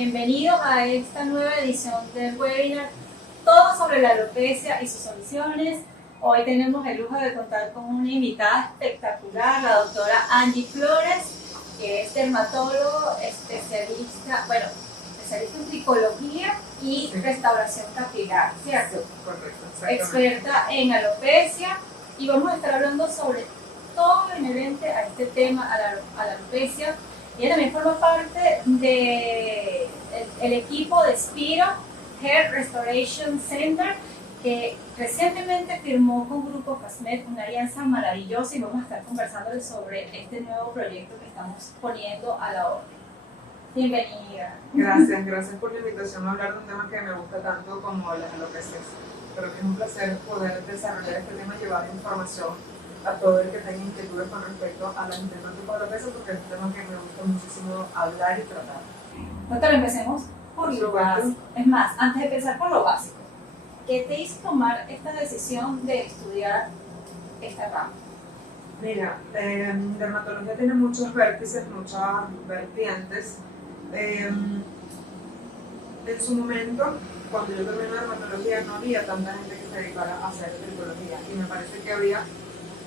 Bienvenidos a esta nueva edición del webinar Todo sobre la alopecia y sus soluciones. Hoy tenemos el lujo de contar con una invitada espectacular, la doctora Angie Flores, que es dermatólogo, especialista en tricología y restauración capilar, ¿cierto? Correcto, Experta en alopecia, y vamos a estar hablando sobre todo lo inherente a este tema, a la alopecia. Ella también forma parte del equipo de Spiro Hair Restoration Center, que recientemente firmó con Grupo Fasmed una alianza maravillosa, y vamos a estar conversando sobre este nuevo proyecto que estamos poniendo a la orden. Bienvenida. Gracias por la invitación a hablar de un tema que me gusta tanto como las alopecias. Creo que es un placer poder desarrollar este tema y llevar información a todo el que tenga inquietudes con respecto a las intentos de alopecia, porque es un tema que me gusta muchísimo hablar y tratar. Doctora, empecemos por lo básico. Es más, antes de empezar por lo básico, ¿qué te hizo tomar esta decisión de estudiar esta rama? Mira, dermatología tiene muchos vértices, muchas vertientes. En su momento, cuando yo terminé dermatología, no había tanta gente que se dedicara a hacer tricología, y me parece que había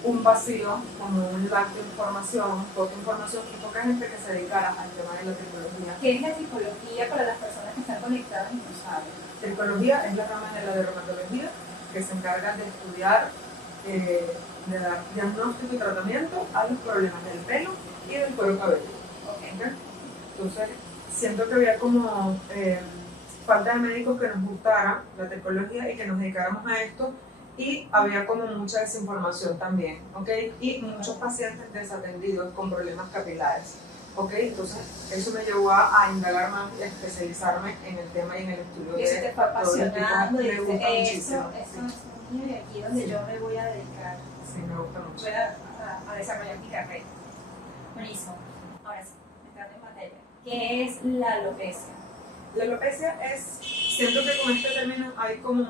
un vacío, como un lack de información, poca información y poca gente que se dedicara al tema de la tricología. ¿Qué es la tricología para las personas que están conectadas y no saben? Tricología es la rama de la dermatología que se encarga de estudiar, de dar diagnóstico y tratamiento a los problemas del pelo y del cuero cabelludo. ¿Okay? Entonces, siento que había como falta de médicos que nos gustara la tricología y que nos dedicáramos a esto, y había como mucha desinformación también, ¿ok? Y muchos pacientes desatendidos con problemas capilares, ¿ok? Entonces, eso me llevó a indagar más y a especializarme en el tema y en el estudio y eso te fue apasionando, y me gusta eso muchísimo. es un nivel aquí donde yo me voy a dedicar. Sí, me gusta mucho. Voy a desarrollar mi carrera. Buenísimo. Ahora sí, entrando en materia. ¿Qué es la alopecia? La alopecia es, siento que con este término hay como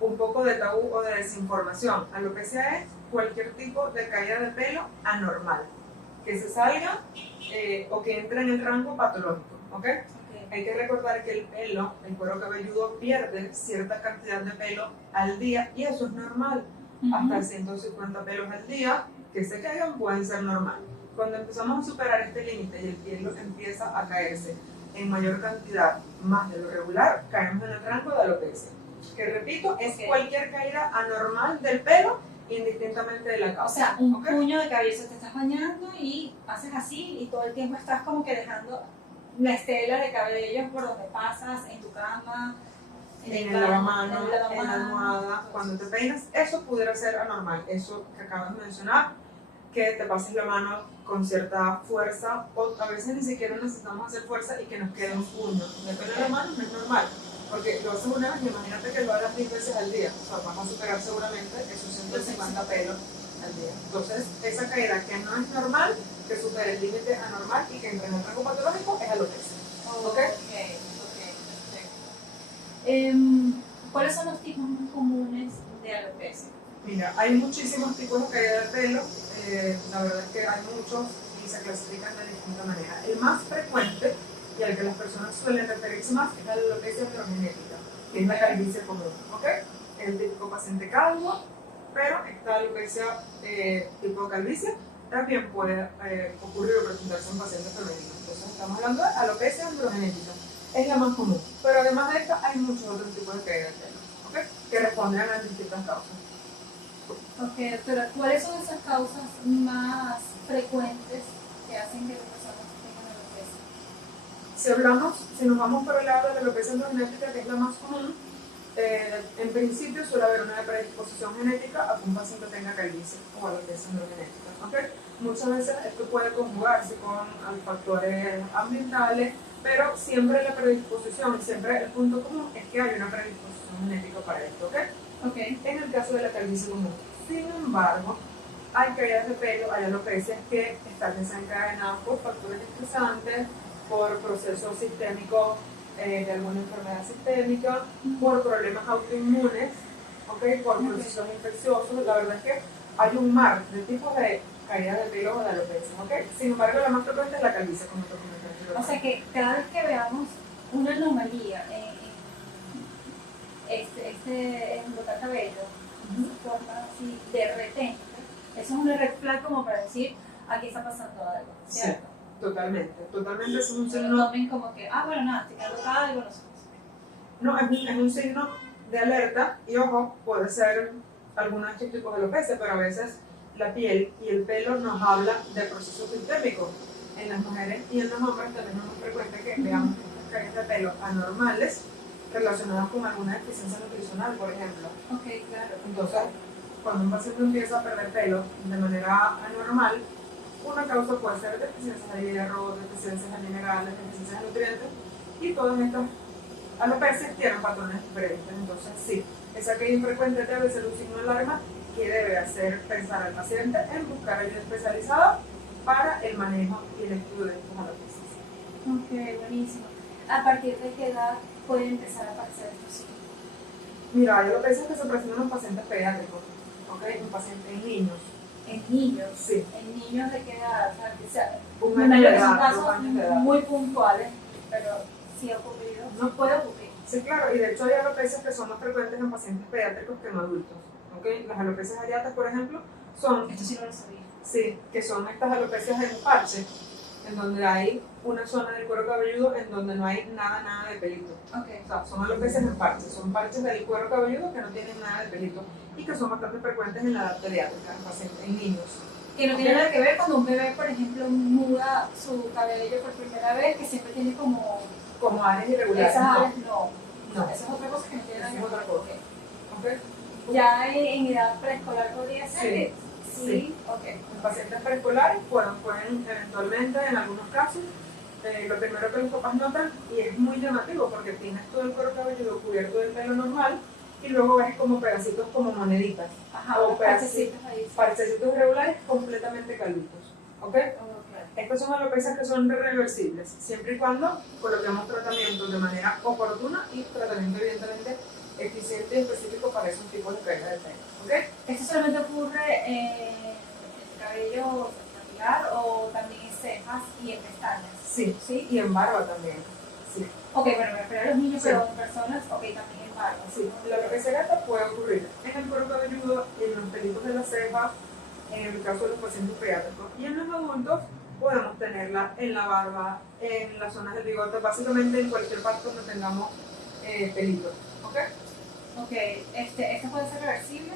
un poco de tabú o de desinformación. Alopecia es cualquier tipo de caída de pelo anormal, que se salga o que entre en el rango patológico, ¿ok? Hay que recordar que el pelo, el cuero cabelludo, pierde cierta cantidad de pelo al día, y eso es normal. Hasta 150 pelos al día que se caigan pueden ser normal. Cuando empezamos a superar este límite y el pelo empieza a caerse en mayor cantidad, más de lo regular, caemos en el rango de alopecia. Que repito, es cualquier caída anormal del pelo, indistintamente de la causa. O sea, un puño de cabello, te estás bañando y haces así, y todo el tiempo estás como que dejando la estela de cabello por donde pasas, en tu cama, en el lavamanos, en la almohada, cuando te peinas. Eso pudiera ser anormal, eso que acabas de mencionar, que te pases la mano con cierta fuerza, o a veces ni siquiera necesitamos hacer fuerza y que nos quede un puño de pelo en la mano. No es normal, porque lo haces una vez y imagínate que lo hagas 10 veces al día. O sea, vas a superar seguramente esos 150 pelos al día. Entonces, esa caída que no es normal, que supere el límite anormal y que entre en el rango patológico, es alopecia. ¿Cuáles son los tipos más comunes de alopecia? Mira, hay muchísimos tipos de caída de pelo. La verdad es que hay muchos y se clasifican de distinta manera. El más frecuente y al que las personas suelen referirse más es la alopecia androgenética, que es la calvicie común, ¿ok? Es el típico paciente calvo, pero esta alopecia tipo calvicie también puede ocurrir o presentarse en pacientes femeninos. Entonces estamos hablando de alopecia androgenética, es la más común, pero además de esta hay muchos otros tipos de caída de pelo, ¿ok? Que responden a distintas causas. Ok, doctora, ¿cuáles son esas causas más frecuentes que hacen que las personas tengan alopecia? Si nos vamos por el lado de la alopecia androgenética, que es la más común, en principio suele haber una predisposición genética a que un paciente tenga calvicie o alopecia androgenética, ¿okay? Muchas veces esto puede conjugarse con factores ambientales, pero siempre la predisposición, siempre el punto común es que hay una predisposición genética para esto, ¿ok? En el caso de la calvicie común. Sin embargo, hay caídas de pelo, hay alopecias que están desencadenadas por factores estresantes, por procesos sistémicos de alguna enfermedad sistémica, por problemas autoinmunes, ¿okay? Por procesos infecciosos. La verdad es que hay un mar de tipos de caída de pelo o de alopecia, ¿ok? Sin embargo, la más frecuente es la calvicie, como te comenté O anteriormente. sea que cada vez que veamos una anomalía en el botar cabello, esa forma así de repente, eso es una red flag como para decir, aquí está pasando algo, ¿cierto? Sí, totalmente es un No lo signo. tomen como que, bueno, nada, estoy quedando algo, no sé. No, es un signo de alerta y ojo, puede ser algunos de estos tipos de alopecia, pero a veces la piel y el pelo nos habla de procesos sistémicos. En las mujeres y en los hombres también es muy frecuente que veamos estas caídas de pelo anormales relacionadas con alguna deficiencia nutricional, por ejemplo. Ok, claro. Entonces, cuando un paciente empieza a perder pelo de manera anormal, una causa puede ser deficiencias de hierro, deficiencias de minerales, deficiencias de nutrientes, y todas estas alopecias tienen patrones diferentes. Entonces, sí, esa caída infrecuente debe ser un signo de alarma que debe hacer pensar al paciente en buscar ayuda especializada para el manejo y el estudio de estas alopecias. Ok, buenísimo. ¿A partir de qué edad pueden empezar a aparecer estos signos? Mira, hay alopecias que se presentan en pacientes pediátricos, ¿ok? En niños. En niños. Sí. En niños de qué edad, o sea, Un me año de imagino que son edad, 2 casos años de edad. muy puntuales, pero sí ha ocurrido, no puede ocurrir. Sí, claro, y de hecho hay alopecias que son más frecuentes en pacientes pediátricos que en adultos, ¿ok? Las alopecias areatas, por ejemplo, son, Esto sí no lo sabía. sí, que son estas alopecias en parche, en donde hay una zona del cuero cabelludo en donde no hay nada de pelito. Okay. O sea, son alopecias en parche, son parches del cuero cabelludo que no tienen nada de pelito y que son bastante frecuentes en la edad pediátrica, en niños. Que no tiene nada que ver cuando un bebé, por ejemplo, muda su cabello por primera vez, que siempre tiene como áreas irregulares. Esas áreas no. No. Esa es otra cosa que no tiene nada que ver. Es otra cosa. ¿Okay? Ya en edad preescolar podría ser. Sí. Okay. En pacientes preescolares pueden eventualmente, en algunos casos, lo primero que los papás notan, y es muy llamativo porque tienes todo el cuero cabelludo cubierto del pelo normal y luego ves como pedacitos como moneditas. Ajá, o parchecitos ahí. Parchecitos irregulares completamente calvitos. ¿Ok? Estas son alopecias que son reversibles, siempre y cuando coloquemos tratamientos de manera oportuna y tratamiento evidentemente eficiente y específico para esos tipos de caída de pelo. ¿Okay? ¿Esto solamente ocurre en el cabello capilar o también en cejas y en pestañas? Sí, y en barba también. Sí. Ok, bueno, me refiero a los niños, pero en personas, también en barba. Sí, la alopecia areata puede ocurrir en el cuero cabelludo, en los pelitos de las cejas, en el caso de los pacientes pediátricos. Y en los adultos podemos tenerla en la barba, en las zonas del bigote, básicamente en cualquier parte donde tengamos pelitos. ¿Ok? Ok, ¿esto puede ser reversible?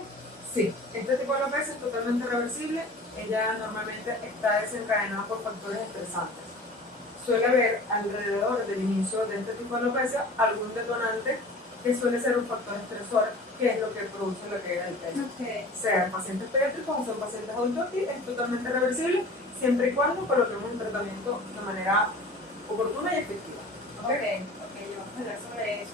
Sí, este tipo de alopecia es totalmente reversible. Ella normalmente está desencadenada por factores estresantes. Suele haber alrededor del inicio de este tipo de alopecia algún detonante que suele ser un factor estresor, que es lo que produce la caída del pelo. Okay. Sea en pacientes pediátricos o sea en pacientes adultos, y es totalmente reversible siempre y cuando coloquemos un tratamiento de manera oportuna y efectiva. Ok, yo vamos a hablar sobre eso.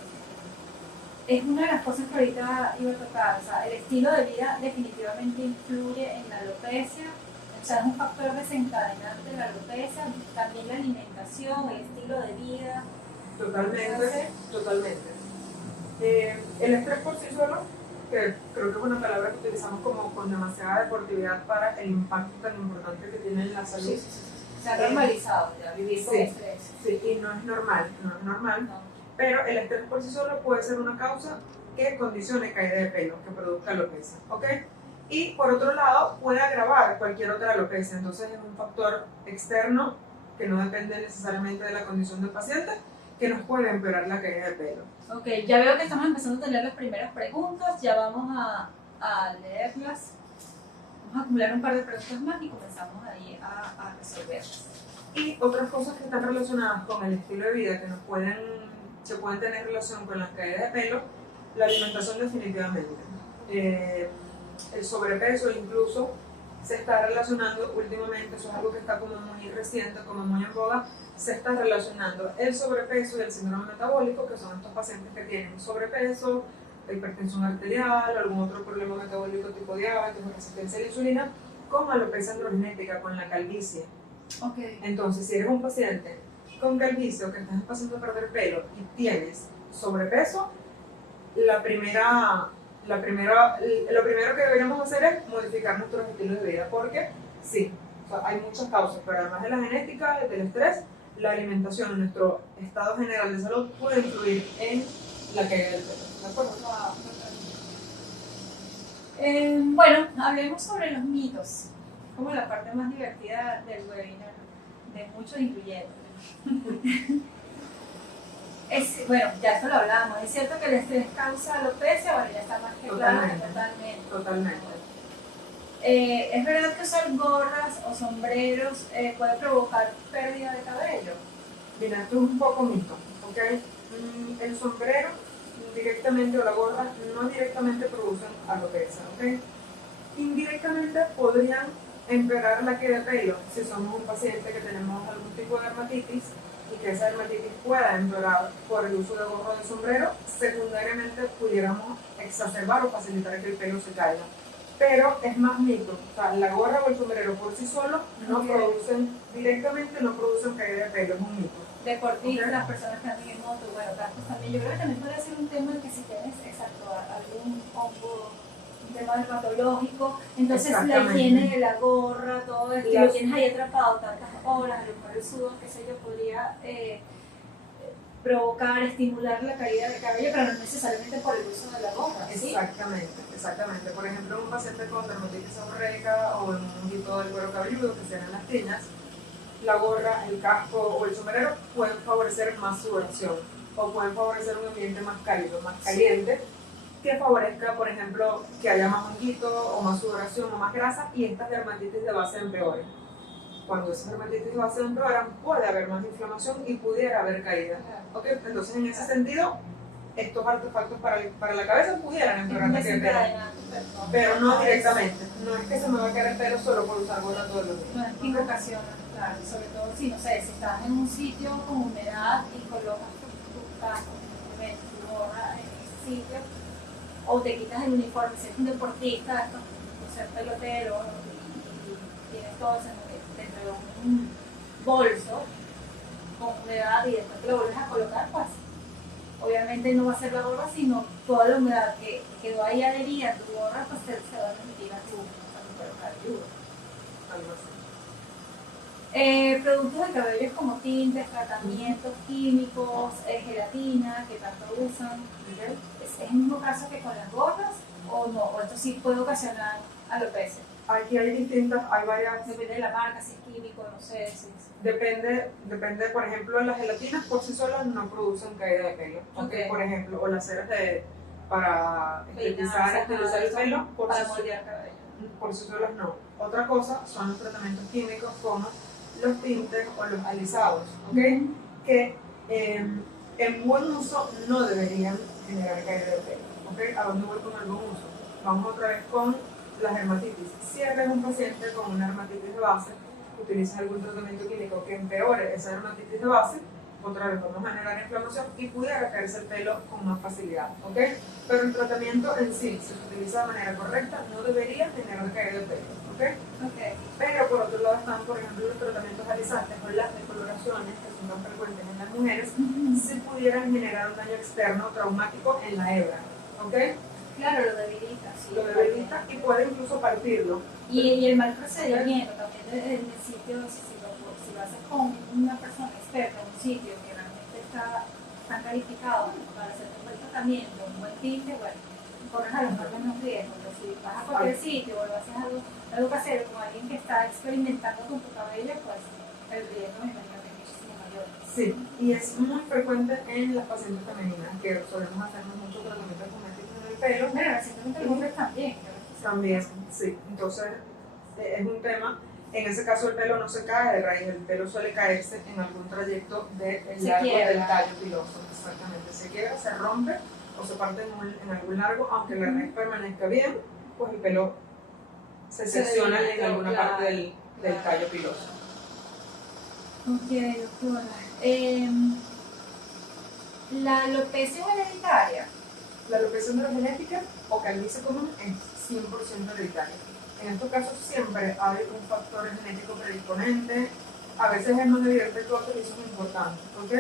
Es una de las cosas que ahorita iba a tocar, o sea, el estilo de vida definitivamente influye en la alopecia, o sea, es un factor desencadenante de la alopecia, también la alimentación, el estilo de vida. Totalmente. El estrés por sí solo, que creo que es una palabra que utilizamos como con demasiada deportividad para el impacto tan importante que tiene en la salud. Sí. Se ha normalizado ya vivir con estrés. Sí, y no es normal. No. Pero el estrés por sí solo puede ser una causa que condicione caída de pelo, que produzca alopecia, ¿ok? Y por otro lado, puede agravar cualquier otra alopecia, entonces es un factor externo que no depende necesariamente de la condición del paciente, que nos puede empeorar la caída de pelo. Ok, ya veo que estamos empezando a tener las primeras preguntas, ya vamos a leerlas. Vamos a acumular un par de preguntas más y comenzamos ahí a resolverlas. Y otras cosas que están relacionadas con el estilo de vida que pueden tener relación con las caídas de pelo, la alimentación definitivamente. El sobrepeso incluso se está relacionando últimamente, eso es algo que está como muy reciente, como muy en boga, se está relacionando el sobrepeso y el síndrome metabólico, que son estos pacientes que tienen sobrepeso, hipertensión arterial, algún otro problema metabólico tipo diabetes o resistencia a la insulina, con alopecia androgenética, con la calvicie. Okay. Entonces, si eres un paciente con calvicie o que estás pasando a perder pelo y tienes sobrepeso, lo primero que deberíamos hacer es modificar nuestros estilos de vida, porque Sí, o sea, hay muchas causas, pero además de la genética, del estrés, la alimentación y nuestro estado general de salud puede influir en la caída del pelo. ¿De acuerdo? Bueno, hablemos sobre los mitos, como la parte más divertida del webinar, de muchos incluyendo. Bueno, ya esto lo hablábamos, es cierto que el estrés causa alopecia, bueno, ya está más que claro, Totalmente. ¿Es verdad que usar gorras o sombreros puede provocar pérdida de cabello? Mira, esto es un poco mito, ¿ok? El sombrero directamente o la gorra no directamente producen alopecia, ¿ok? Indirectamente podrían empeorar la caída de pelo si somos un paciente que tenemos algún tipo de dermatitis y que esa dermatitis pueda empeorar por el uso de gorro o de sombrero. Secundariamente pudiéramos exacerbar o facilitar que el pelo se caiga. Pero es más mito, o sea, la gorra o el sombrero por sí solo no producen, directamente no producen caída de pelo, es un mito. Deportistas, las personas que andan en moto, bueno, cascos también. Yo creo que también puede ser un tema en que si tienes, exacto, algún hongo, un tema dermatológico, entonces la higiene de la gorra, todo esto, y lo tienes ahí atrapado tantas horas, a lo mejor el sudor, qué sé yo, podría provocar, estimular la caída de cabello, pero no necesariamente por el uso de la gorra. ¿Sí? Exactamente. Por ejemplo, un paciente con dermatitis seborreica o un honguito del cuero cabelludo, que sean las tiñas, la gorra, el casco o el sombrero pueden favorecer más sudoración o pueden favorecer un ambiente más cálido, más caliente, que favorezca, por ejemplo, que haya más honguito o más sudoración o más grasa y estas dermatitis de base empeoren. Cuando esas dermatitis de base empeoran, puede haber más inflamación y pudiera haber caída. ¿Okay? Entonces, en ese sentido, estos artefactos para la cabeza pudieran empeorar la caída de pelo, pero no directamente. No es que se me va a caer el pelo solo por usar gorra todos los días. No es que ocasiona, claro, sobre todo si, no sé, si estás en un sitio con humedad y colocas tu casco, tu gorra en ese sitio, o te quitas el uniforme, si eres un deportista, por ser pelotero, y tienes todo eso dentro de un bolso con humedad y después te lo vuelves a colocar, pues obviamente no va a ser la gorra, sino toda la humedad que quedó ahí adherida a tu gorra, pues se va a transmitir a tu cuero cabelludo. Productos de cabello como tintes, tratamientos químicos, gelatina, que tanto usan. ¿Es el mismo caso que con las gorras o no? ¿O esto sí puede ocasionar alopecia? Aquí hay varias. Depende de la marca, si es químico, no sé. Depende, por ejemplo, las gelatinas por sí solas no producen caída de pelo. Okay. Por ejemplo, o las ceras para estetizar el pelo, para moldear cabello. Por sí solas no. Otra cosa son los tratamientos químicos como los tintes o los alisados, ¿okay? Que en buen uso no deberían generar caída de pelo. ¿Okay? ¿A dónde voy con el buen uso? Vamos otra vez con las dermatitis. Si eres un paciente con una dermatitis de base, utilizas algún tratamiento químico que empeore esa dermatitis de base, otra vez vamos a generar inflamación y pudiera caerse el pelo con más facilidad, ¿ok? Pero el tratamiento en sí, si se utiliza de manera correcta, no debería generar caída de pelo, ¿ok? Pero por otro lado están, por ejemplo, los tratamientos alisantes o las decoloraciones, que son tan frecuentes en las mujeres, si pudieran generar un daño externo traumático en la hebra, ¿ok? Claro, lo debilita. Sí, lo debilita y puede incluso partirlo. Y el mal procedimiento también en el sitio, si lo haces con una persona experta en un sitio que realmente está calificado para hacer un buen tratamiento, un buen tinte, bueno, corres a los menos riesgos. Pero si vas a cualquier sitio o lo haces algo casero con alguien que está experimentando con tu cabello, pues el riesgo me imagino que es muchísimo mayor. Sí, y es muy frecuente en las pacientes femeninas, que solemos hacernos mucho tratamiento cosmético en el pelo. Pero recientemente los hombres también. También, sí. Entonces, es un tema. En ese caso, el pelo no se cae de raíz, el pelo suele caerse en algún trayecto del largo del tallo piloso. Exactamente. Se quiebra, se rompe o se parte en algún largo, aunque la raíz permanezca bien, pues el pelo se secciona en alguna parte del tallo piloso. Ok, doctora. ¿La alopecia es hereditaria? La alopecia androgenética o calvicie común es 100% hereditaria. En estos casos siempre hay un factor genético predisponente, a veces es más evidente que otros y eso es importante, ¿ok?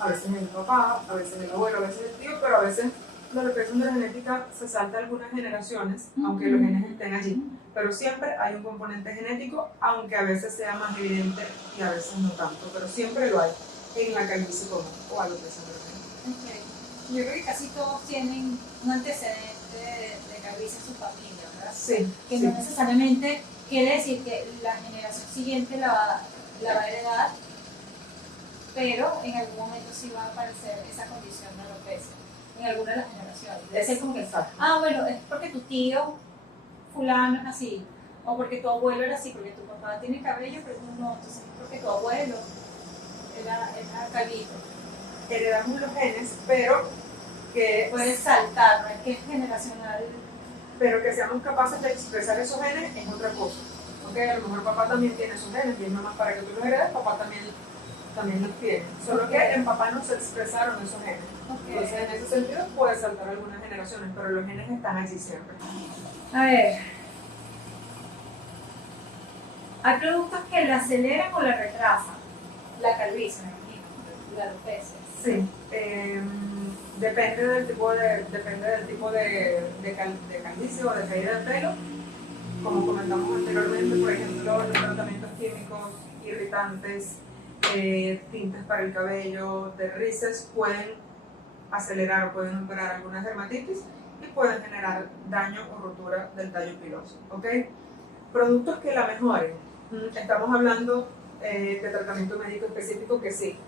A veces el papá, a veces el abuelo, a veces el tío, pero a veces la alopecia androgenética se salta algunas generaciones, aunque los genes estén allí, pero siempre hay un componente genético, aunque a veces sea más evidente y a veces no tanto, pero siempre lo hay en la calvicie común o alopecia androgenética. Okay. Yo creo que casi todos tienen un antecedente de calvicie en su familia, ¿verdad? Sí. Que no necesariamente quiere decir que la generación siguiente la va a heredar, pero en algún momento sí va a aparecer esa condición de alopecia, en alguna de las generaciones. Debe ser como que, bueno, es porque tu tío fulano es así, o porque tu abuelo era así, porque tu papá tiene cabello, pero no, entonces es porque tu abuelo era calvito. Heredamos los genes, pero que puedes saltar, no es que es generacional. Pero que seamos capaces de expresar esos genes es otra cosa. ¿Okay? A lo mejor papá también tiene esos genes, y es nomás para que tú los heredes, papá también los tiene. Solo que en papá no se expresaron esos genes. Entonces, en ese sentido, puede saltar algunas generaciones, pero los genes están allí siempre. A ver. ¿Hay productos que la aceleran o la retrasan? La calvicie, me imagino, la alopecia. Sí. Depende del tipo de calvicie o de caída de pelo. Como comentamos anteriormente, por ejemplo, los tratamientos químicos, irritantes, tintes para el cabello, derrices, pueden acelerar o pueden empeorar algunas dermatitis y pueden generar daño o rotura del tallo piloso. ¿Okay? Productos que la mejoren. Estamos hablando de tratamiento médico específico que sí.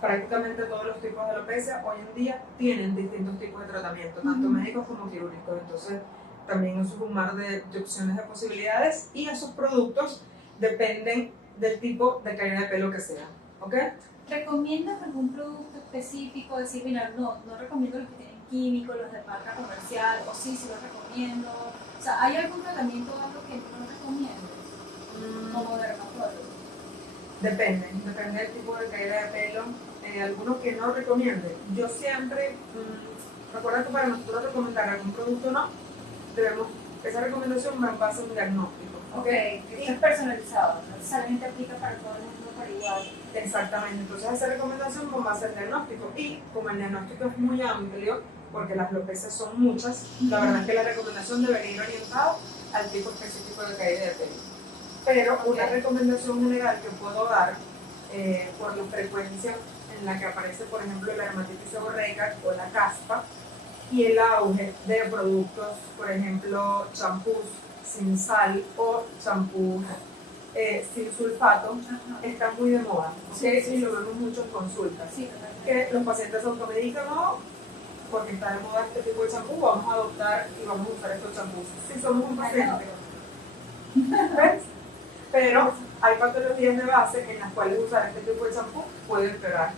Prácticamente todos los tipos de alopecia hoy en día tienen distintos tipos de tratamiento, tanto médicos como quirúrgicos. Entonces, también eso es un mar de opciones de posibilidades y esos productos dependen del tipo de caída de pelo que sea. ¿Ok? ¿Recomiendas algún producto específico? Decir, mira, no recomiendo los que tienen químicos, los de marca comercial, o sí los recomiendo. O sea, ¿hay algún tratamiento o algo que no recomiendes como dermatólogo? Depende del tipo de caída de pelo. Algunos que no recomiende. Yo siempre, recuerda que para nosotros recomendar algún producto no, esa recomendación va en base a un diagnóstico. Ok, eso es personalizado, no necesariamente aplica para todo el mundo por igual. Exactamente, entonces esa recomendación va en base al diagnóstico y como el diagnóstico es muy amplio, porque las alopecias son muchas, la verdad es que la recomendación debería ir orientada al tipo específico de caída de pelo. Pero una recomendación general que puedo dar por la frecuencia en la que aparece, por ejemplo, la dermatitis seborreica o la caspa y el auge de productos, por ejemplo, champús sin sal o champús sin sulfato, está muy de moda. ¿Okay? Sí, y lo vemos mucho en consultas. Sí, que los pacientes automedican, no, porque está de moda este tipo de champú, vamos a adoptar y vamos a usar estos champús. Si somos un paciente. ¿Ves? Pero hay patologías de base en las cuales usar este tipo de champú puede empeorar.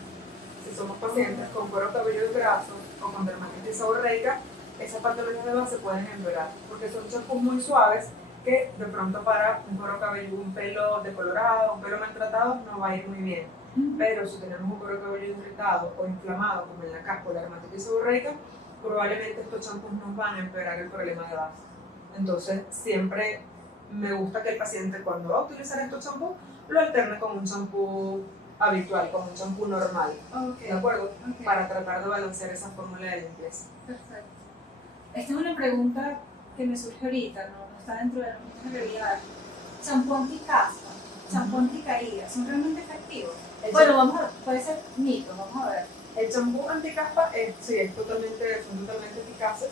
Si somos pacientes con cuero cabelludo graso o con dermatitis seborreica, esas patologías de base pueden empeorar, porque son champús muy suaves que de pronto para un cuero cabelludo, un pelo decolorado, un pelo maltratado, no va a ir muy bien. Pero si tenemos un cuero cabelludo irritado o inflamado, como en la caspa o la dermatitis seborreica, probablemente estos champús nos van a empeorar el problema de base. Entonces, siempre me gusta que el paciente, cuando va a utilizar estos champús, lo alterne con un champú habitual, con un champú normal. ¿De acuerdo? Para tratar de balancear esa fórmula de limpieza. Perfecto. Esta es una pregunta que me surge ahorita, no está dentro de la misma realidad. Champú anticaspa, champú anticaída, ¿son realmente efectivos? Bueno, vamos a ver, puede ser mito, vamos a ver. El champú anticaspa sí, son totalmente eficaces.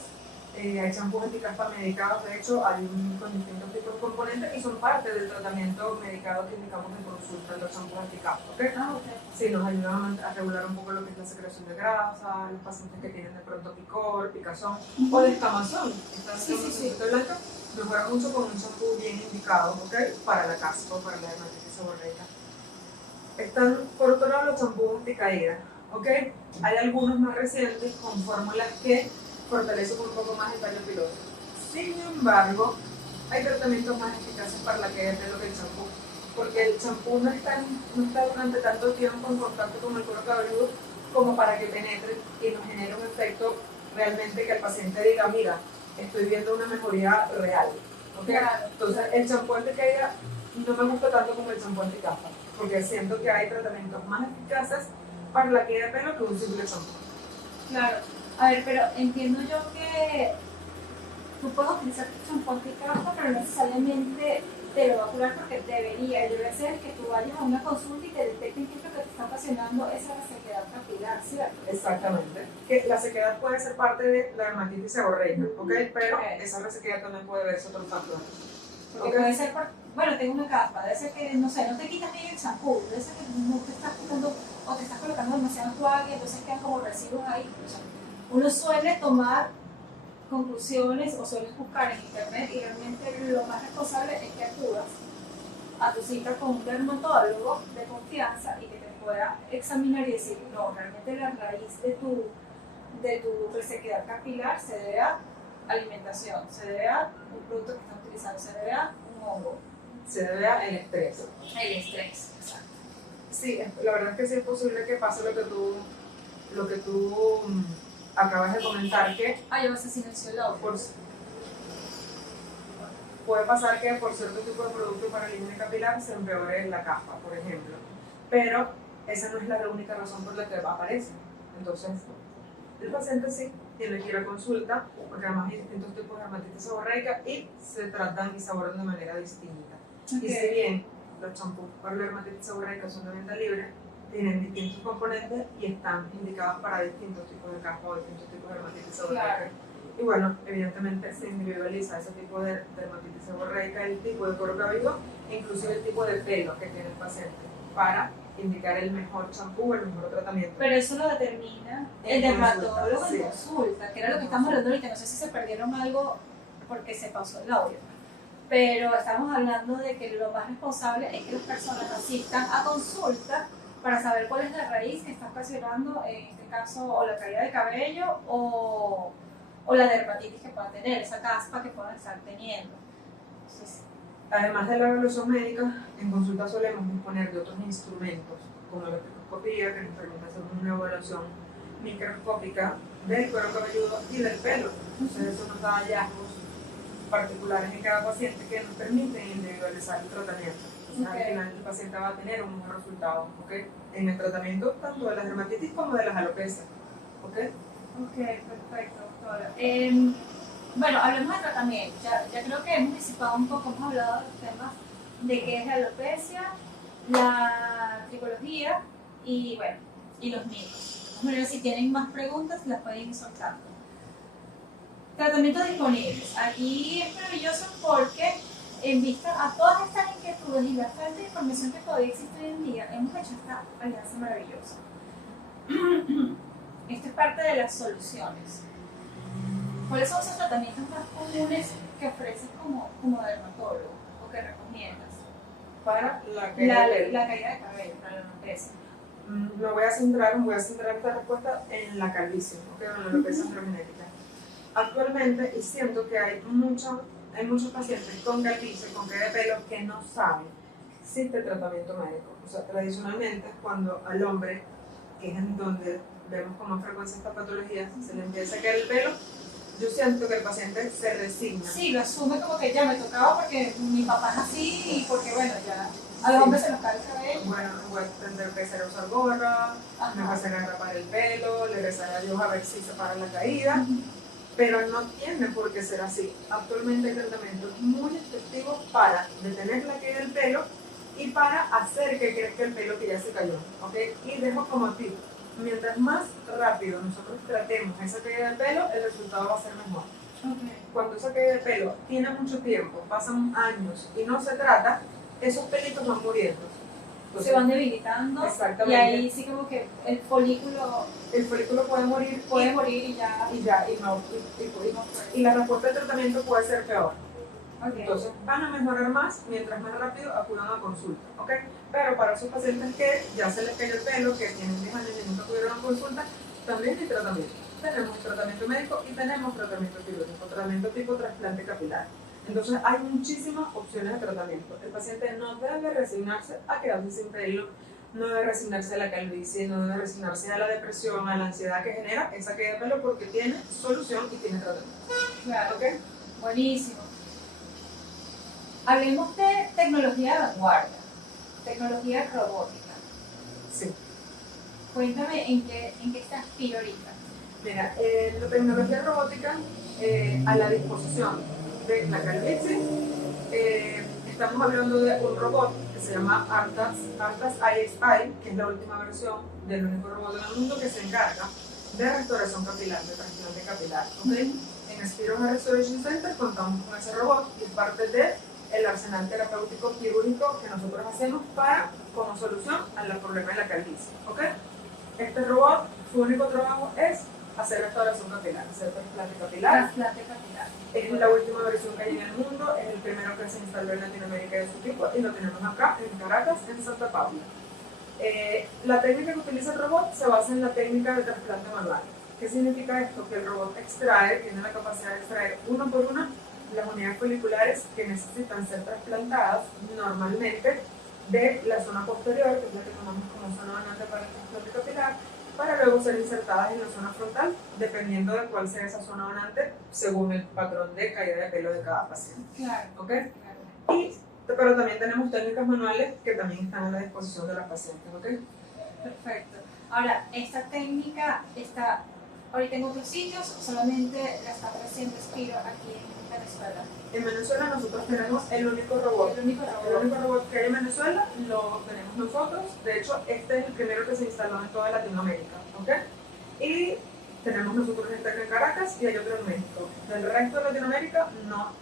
Hay champús anticaspa medicados, de hecho, con distintos tipos de componentes y son parte del tratamiento medicado que indicamos en consulta, los champús anticaspa. ¿Okay? Sí, nos ayudan a regular un poco lo que es la secreción de grasa, los pacientes que tienen de pronto picor, picazón o descamación. Blanca, mejora mucho con un champú bien indicado, ¿okay? Para la caspa o para la dermatitis seborreica. Están, por otro lado, los champús anticaída. ¿Okay? Hay algunos más recientes con fórmulas que fortalecen un poco más el tallo piloso. Sin embargo, hay tratamientos más eficaces para la caída de pelo que el champú, porque el champú no está durante tanto tiempo en contacto con el cuero cabelludo como para que penetre y nos genere un efecto realmente que el paciente diga, mira, estoy viendo una mejoría real. ¿Okay? Entonces, el champú anticaída no me gusta tanto como el champú anticaspa, porque siento que hay tratamientos más eficaces para la caída de pelo que un simple champú. Claro. A ver, pero entiendo yo que tú puedes utilizar tu champú anticaspa, pero no necesariamente te lo va a curar porque debe ser que tú vayas a una consulta y te detecten qué es lo que te está ocasionando esa resequedad capilar, ¿cierto? Exactamente. Que la sequedad puede ser parte de la dermatitis seborreica, ¿ok? Pero esa resequedad también puede verse otros factores. Porque puede ser, bueno, tengo una caspa, debe ser que, no sé, no te quitas bien el champú, debe ser que no te estás quitando o te estás colocando demasiado enjuague, entonces quedan como residuos ahí. O sea, uno suele tomar conclusiones o sueles buscar en internet y realmente lo más responsable es que acudas a tu cita con un dermatólogo de confianza y que te pueda examinar y decir, no, realmente la raíz de tu resequedad capilar se debe a alimentación, se debe a un producto que estás utilizando, se debe a un hongo. Se debe al estrés. El estrés, exacto. Sí, la verdad es que sí es posible que pase lo que tú acabas de comentar, que Ya vas a silenciar el audio. puede pasar que por cierto tipo de producto para la higiene capilar se empeore la caspa, por ejemplo. Pero esa no es la única razón por la que aparece. Entonces, el paciente sí tiene que ir a consulta, porque además hay distintos tipos de dermatitis seborreica y se tratan y se abordan de manera distinta. Okay. Y si bien los champús para la dermatitis seborreica son de venta libre, tienen distintos componentes y están indicados para distintos tipos de caspa o distintos tipos de dermatitis seborreica. Claro. Y bueno, evidentemente se individualiza ese tipo de dermatitis seborreica, el tipo de cuero cabelludo e inclusive el tipo de pelo que tiene el paciente para indicar el mejor champú o el mejor tratamiento. Pero eso lo determina el dermatólogo en consulta, que era lo que estamos hablando ahorita. No sé si se perdieron algo porque se pausó el audio. Pero estamos hablando de que lo más responsable es que las personas asistan a consulta para saber cuál es la raíz que está ocasionando, en este caso, o la caída de cabello o la dermatitis que puedan tener, esa caspa que puedan estar teniendo. Entonces, además de la evaluación médica, en consulta solemos disponer de otros instrumentos, como la espectroscopía, que nos permite hacer una evaluación microscópica del cuero cabelludo y del pelo. Entonces eso nos da hallazgos particulares en cada paciente que nos permiten individualizar el tratamiento. Entonces al final el paciente va a tener un buen resultado, ¿okay? En el tratamiento tanto de las dermatitis como de las alopecias. ¿Okay? Ok, perfecto, doctora. Bueno, hablemos de tratamiento. Ya creo que hemos disipado un poco, hemos hablado de los temas de qué es la alopecia, la tricología y bueno, y los mitos. Bueno, si tienen más preguntas, las pueden ir soltando. Tratamientos disponibles. Aquí es maravilloso porque en vista a todas estas inquietudes y la falta de información que todavía existe hoy en día, hemos hecho esta alianza maravillosa. Esto es parte de las soluciones. ¿Cuáles son esos tratamientos más comunes que ofreces como dermatólogo o que recomiendas? Para la caída de cabello, para la alopecia. Me voy a centrar esta respuesta en la calvicie, ¿okay? En la alopecia androgenética. Actualmente, y siento que hay muchos pacientes con calvicie, con caída de pelo, que no saben si existe tratamiento médico. O sea, tradicionalmente, cuando al hombre, que es en donde vemos con más frecuencia estas patologías, se le empieza a caer el pelo, yo siento que el paciente se resigna. Sí, lo asume como que ya me tocaba porque mi papá es así y porque bueno, ya a los hombres se nos cae el cabello. Bueno, voy a empezar a usar gorra, me empezar a rapar el pelo, le rezaré a Dios a ver si se para la caída. Pero no tiene por qué ser así. Actualmente hay tratamientos muy efectivos para detener la caída del pelo y para hacer que crezca el pelo que ya se cayó. ¿Okay? Y dejo como tip, mientras más rápido nosotros tratemos esa caída del pelo, el resultado va a ser mejor. Okay. Cuando esa caída del pelo tiene mucho tiempo, pasan años y no se trata, esos pelitos van muriendo. Entonces, se van debilitando. Exactamente. Y ahí sí como que el folículo puede morir y la respuesta del tratamiento puede ser peor. Okay. Entonces van a mejorar más mientras más rápido acudan a consulta, ¿okay? Pero para esos pacientes que ya se les cayó el pelo, que tienen 10 años y nunca acudieron a consulta, también hay tratamiento. Tenemos tratamiento médico y tenemos tratamiento quirúrgico, tratamiento tipo trasplante capilar. Entonces hay muchísimas opciones de tratamiento. El paciente no debe resignarse a quedarse sin pelo, no debe resignarse a la calvicie, no debe resignarse a la depresión, a la ansiedad que genera esa caída de pelo, porque tiene solución y tiene tratamiento. Claro, ¿okay? Buenísimo. Hablemos de tecnología de vanguardia, tecnología robótica. Sí. Cuéntame en qué estás ahorita. Mira, la tecnología robótica a la disposición de la calvicie, estamos hablando de un robot que se llama Artas ISI, que es la última versión del único robot del mundo que se encarga de restauración capilar, de trasplante capilar. ¿Okay? En Spiro Hair Restoration Center contamos con ese robot y es parte del arsenal terapéutico quirúrgico que nosotros hacemos como solución al problema de la calvicie. ¿Okay? Este robot, su único trabajo es hacer restauración capilar, hacer trasplante capilar. Trasplante capilar. Es la última versión que hay en el mundo, es el primero que se instaló en Latinoamérica de su tipo y lo tenemos acá en Caracas, en Santa Paula. La técnica que utiliza el robot se basa en la técnica de trasplante manual. ¿Qué significa esto? Que el robot tiene la capacidad de extraer uno por uno las unidades foliculares que necesitan ser trasplantadas normalmente de la zona posterior, que es la que tomamos como zona donante para el trasplante capilar, para luego ser insertadas en la zona frontal, dependiendo de cuál sea esa zona donante, según el patrón de caída de pelo de cada paciente. Claro. ¿Ok? Claro. Pero también tenemos técnicas manuales que también están a la disposición de las pacientes. ¿Ok? Perfecto. Ahora, esta técnica está ahorita en otros sitios, solamente la está ofreciendo Spiro aquí en Venezuela. En Venezuela nosotros tenemos el único robot. El único robot que hay en Venezuela lo tenemos nosotros. De hecho, este es el primero que se instaló en toda Latinoamérica. ¿Ok? Y tenemos nosotros este aquí en Caracas y hay otro en México. Del resto de Latinoamérica no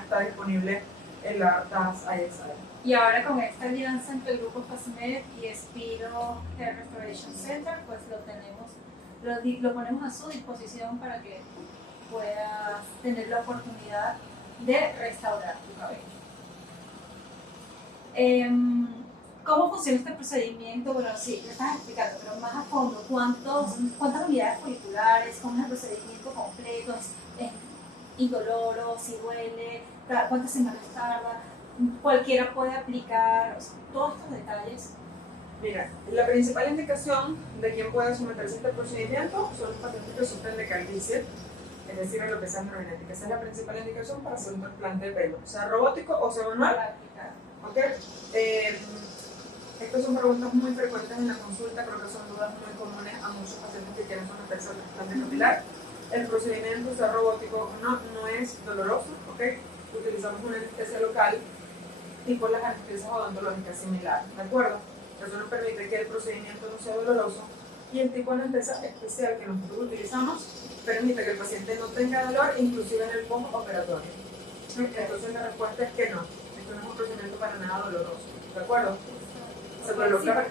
está disponible el Artas ISI. Y ahora con esta alianza entre el Grupo FASMED y Spiro Hair Restoration Center, pues lo ponemos a su disposición para que puedas tener la oportunidad de restaurar tu cabello. ¿Cómo funciona este procedimiento? Bueno, sí, lo estás explicando, pero más a fondo, ¿cuántas unidades foliculares? ¿Cómo es el procedimiento completo? ¿Es indoloro? ¿Si duele? ¿Cuántas semanas tarda? ¿Cualquiera puede aplicar? O sea, todos estos detalles. Mira, la principal indicación de quién puede someterse a este procedimiento son los pacientes que sufren de calvicie, es decir, alopecia androgenética. Esa es la principal indicación para hacer un trasplante de pelo, sea robótico o sea manual. ¿Okay? Estas son preguntas muy frecuentes en la consulta, creo que son dudas muy comunes a muchos pacientes que quieren someterse al trasplante capilar. El procedimiento, sea robótico o no es doloroso, ¿okay? Utilizamos una anestesia local y por las anestesias odontológicas similar, ¿de acuerdo? Eso nos permite que el procedimiento no sea doloroso y el tipo de anestesia especial que nosotros utilizamos permite que el paciente no tenga dolor, inclusive en el postoperatorio. Entonces la respuesta es que no, esto no es un procedimiento para nada doloroso, ¿de acuerdo? Se coloca,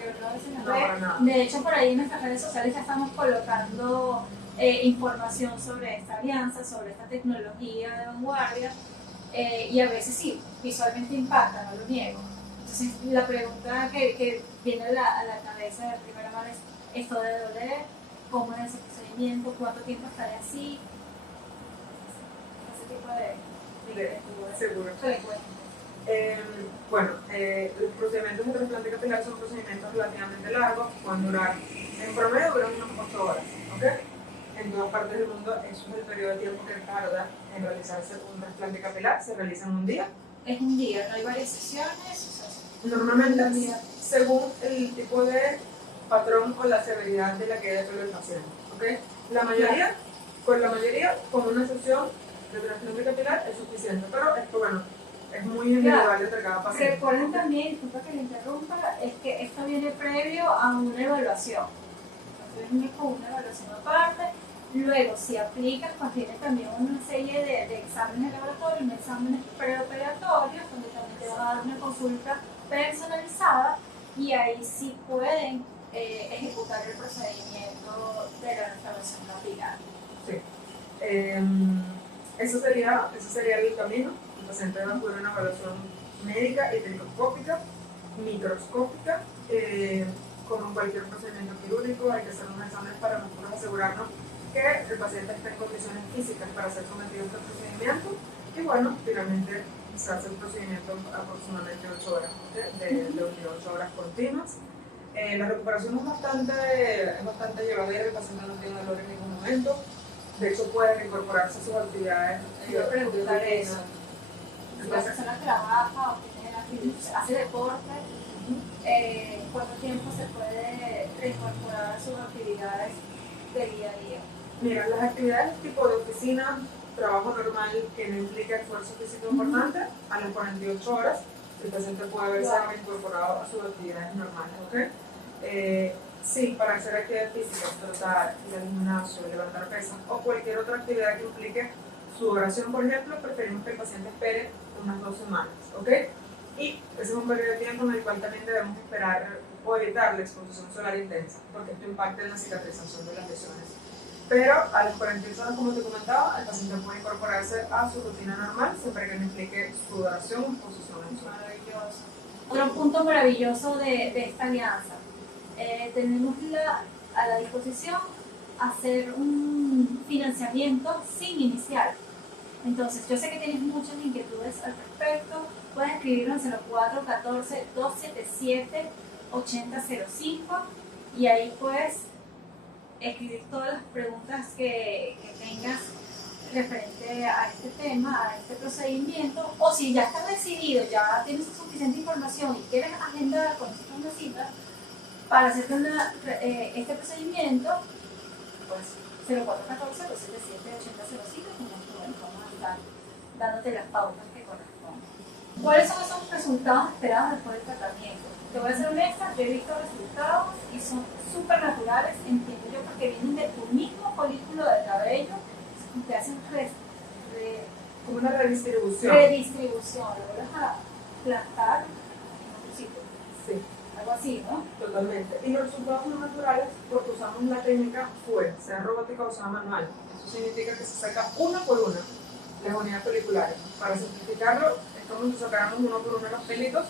no, para nada. De hecho, por ahí en nuestras redes sociales ya estamos colocando información sobre esta alianza, sobre esta tecnología de vanguardia, y a veces sí, visualmente impacta, no lo niego. Entonces, la pregunta que viene a la cabeza de primera mano es: ¿esto debe doler? ¿Cómo es ese procedimiento? ¿Cuánto tiempo estaré así? Ese tipo de seguro. Los procedimientos de trasplante capilar son procedimientos relativamente largos, pueden durar, en promedio duran unas 8 horas, ¿ok? En todas partes del mundo eso es el periodo de tiempo que tarda en realizarse un trasplante capilar, se realiza en un día. Es un día, no hay varias sesiones. Normalmente, según el tipo de patrón o la severidad de la caída de pelo del paciente, ¿ok? Con la mayoría, con una sesión de trasplante capilar es suficiente, pero esto, bueno, es muy individual entre cada paciente. Recuerden también, disculpa que le interrumpa, es que esto viene previo a una evaluación. Entonces viene con una evaluación aparte. Luego, si aplicas, pues tiene también una serie de exámenes de laboratorio, unos exámenes preoperatorios, donde también te van a dar una consulta personalizada y ahí sí pueden ejecutar el procedimiento de la restauración capilar. Sí. Ese sería el camino. El paciente va a acudir a una evaluación médica, hitroscópica, microscópica, como cualquier procedimiento quirúrgico. Hay que hacer unos exámenes para nosotros asegurarnos que el paciente está en condiciones físicas para ser sometido a este procedimiento y bueno, finalmente se hace el procedimiento aproximadamente 8 horas, de 8 horas continuas. La recuperación es bastante llevadera, el paciente no tiene dolor en ningún momento, de hecho puede reincorporarse a sus actividades. Yo preguntar eso. Si la persona trabaja o hace deporte, ¿cuánto tiempo se puede reincorporar a sus actividades de día a día? Mira, las actividades tipo de oficina, trabajo normal que no implica esfuerzo físico importante, a las 48 horas el paciente puede verse incorporado a sus actividades normales, ¿ok? Sí, para hacer actividad física, trotar, ir al gimnasio, levantar pesas o cualquier otra actividad que implique sudoración, por ejemplo, preferimos que el paciente espere unas 2 semanas, ¿ok? Y ese es un periodo de tiempo en el cual también debemos esperar o evitar la exposición solar intensa, porque esto impacta en la cicatrización de las lesiones. Pero a las 48 horas, como te comentaba, el paciente puede incorporarse a su rutina normal siempre que no implique sudoración o exposición mensual. Maravilloso. Otro punto maravilloso de esta alianza. Tenemos a la disposición hacer un financiamiento sin inicial. Entonces, yo sé que tienes muchas inquietudes al respecto. Puedes escribirnos en el 414-277-8005 y ahí puedes escribir todas las preguntas que tengas referente a este tema, a este procedimiento, o si ya estás decidido, ya tienes suficiente información y quieres agendar con nosotros una cita para hacerte este procedimiento, pues 0414-277-8005, como vamos a estar dándote las pautas que corresponden. ¿Cuáles son esos resultados esperados después del tratamiento? Te voy a ser honesta, yo he visto resultados y son súper naturales, entiendo yo, porque vienen de tu mismo folículo de cabello, te hacen como una redistribución. Lo vuelves a plantar en otro sitio. Sí. Algo así, ¿no? Totalmente. Y los resultados son naturales porque usamos la técnica FUE, sea robótica o sea manual. Eso significa que se saca una por una las unidades foliculares. Para simplificarlo, es como si sacáramos uno por uno los pelitos